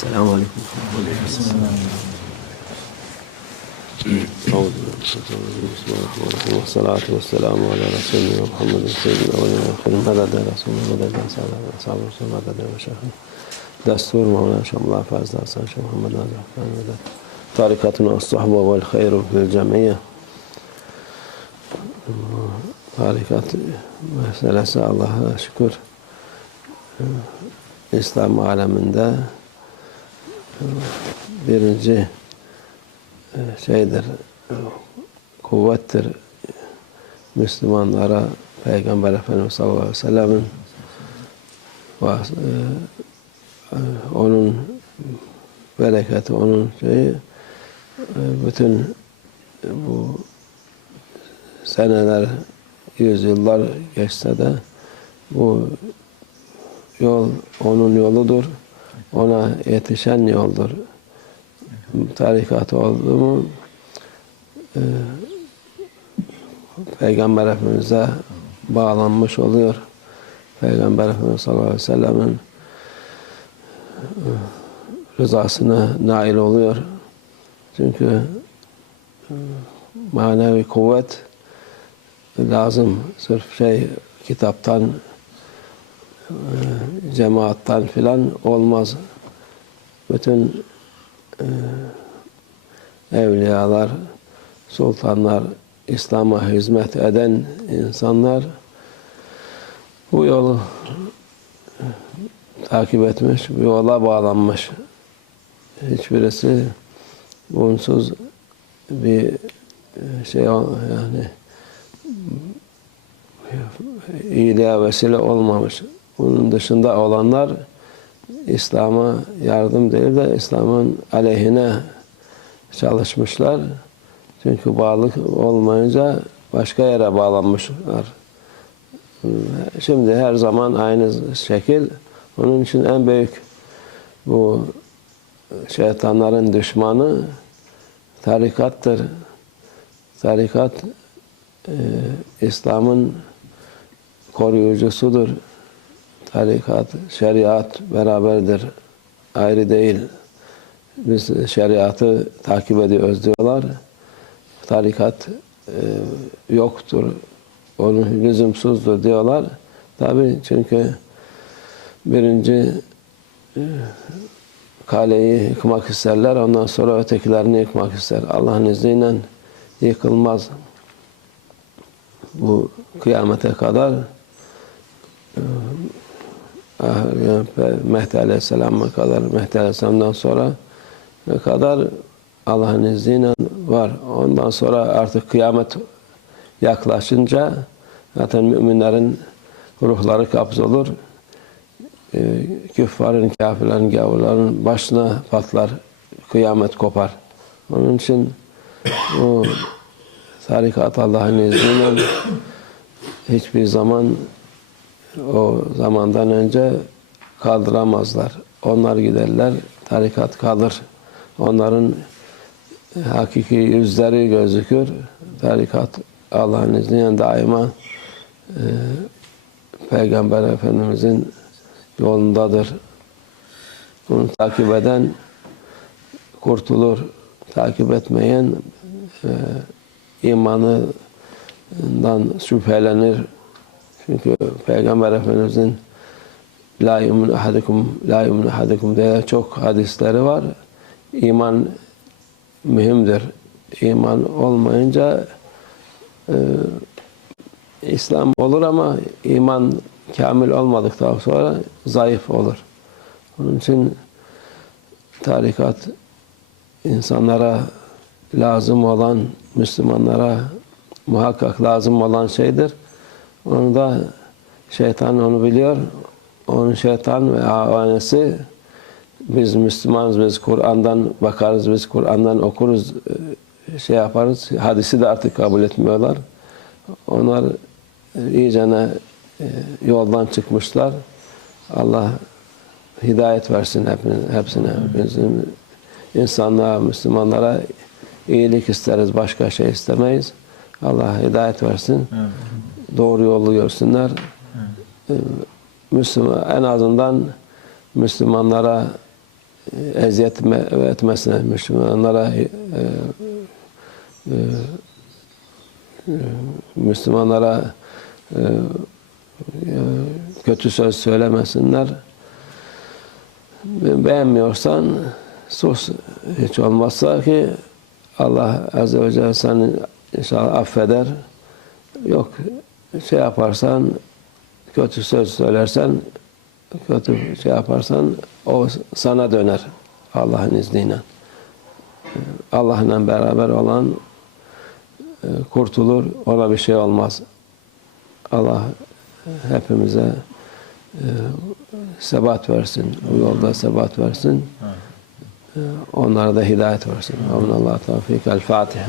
السلام عليكم. ورحمة الله أعوذ بالله والصلاة والسلام على رسولنا محمد سيد الأولين والآخرين مدد رسول مدد أصحاب أصحاب رسول مدد وشيخ دستور مولانا شيخ الله فاز داستان شيخ محمد ناظر الرحمن مدد طريقتنا الصحبة والخير في الجمعية. طريقة مسألة الله شكر. İslam aleminde birinci şeydir, kuvvettir Müslümanlara Peygamber Efendimiz sallallahu aleyhi ve sellem'in vas- e, onun bereketi, onun şeyi e, bütün bu seneler, yüzyıllar geçse de bu yol onun yoludur. Ona yetişen yoldur. Tarikat oldu mu e, Peygamber Efendimiz'e bağlanmış oluyor. Peygamber Efendimiz sallallahu aleyhi ve sellem'in e, rızasına nail oluyor. Çünkü e, manevi kuvvet lazım. Sırf şey kitaptan e, cemaattan filan olmaz. Bütün e, evliyalar, sultanlar, İslam'a hizmet eden insanlar bu yolu e, takip etmiş, bu yola bağlanmış. Hiçbirisi bunsuz bir e, şey yani iyiliğe vesile olmamış. Bunun dışında olanlar İslam'a yardım değil de İslam'ın aleyhine çalışmışlar. Çünkü bağlılık olmayınca başka yere bağlanmışlar. Şimdi her zaman aynı şekil. Onun için en büyük bu şeytanların düşmanı tarikattır. Tarikat e, İslam'ın koruyucusudur. Tarikat, şeriat beraberdir. Ayrı değil. Biz şeriatı takip ediyoruz diyorlar. Tarikat e, yoktur. Onun lüzumsuzdur diyorlar. Tabi çünkü birinci e, kaleyi yıkmak isterler. Ondan sonra ötekilerini yıkmak ister. Allah'ın izniyle yıkılmaz. Bu kıyamete kadar e, yani Mehdi Aleyhisselam'a kadar, Mehdi Aleyhisselam'dan sonra ne kadar Allah'ın izniyle var. Ondan sonra artık kıyamet yaklaşınca zaten müminlerin ruhları kabz olur. E, küffarın, kafirlerin, gavurların başına patlar. Kıyamet kopar. Onun için bu tarikat Allah'ın izniyle hiçbir zaman o zamandan önce kaldıramazlar. Onlar giderler, tarikat kalır. Onların hakiki yüzleri gözükür. Tarikat Allah'ın izniyle daima e, Peygamber Efendimizin yolundadır. Bunu takip eden kurtulur. Takip etmeyen e, imanından şüphelenir. Çünkü Peygamber Efendimizin La yumin ahadukum, la yumin ahadukum diye çok hadisleri var. İman mühimdir. İman olmayınca e, İslam olur ama iman kamil olmadıktan sonra zayıf olur. Onun için tarikat insanlara lazım olan, Müslümanlara muhakkak lazım olan şeydir. Onu da şeytan onu biliyor. Onun şeytan ve avanesi biz Müslümanız, biz Kur'an'dan bakarız, biz Kur'an'dan okuruz, e, şey yaparız. Hadisi de artık kabul etmiyorlar. Onlar e, iyicene e, yoldan çıkmışlar. Allah hidayet versin hepine, hepsine. Bizim insanlığa, Müslümanlara iyilik isteriz, başka şey istemeyiz. Allah hidayet versin. Doğru yolu görsünler. Ee, Müslüman, en azından Müslümanlara e, eziyet etme- etmesine, Müslümanlara e, e, Müslümanlara e, kötü söz söylemesinler. Beğenmiyorsan sus hiç olmazsa ki Allah Azze ve Celle seni inşallah affeder. Yok şey yaparsan kötü söz söylersen kötü şey yaparsan o sana döner Allah'ın izniyle. Allah'la beraber olan e, kurtulur, ona bir şey olmaz. Allah hepimize e, sebat versin, bu yolda sebat versin. E, Onlara da hidayet versin. Amin Allah tevfik. El Fatiha.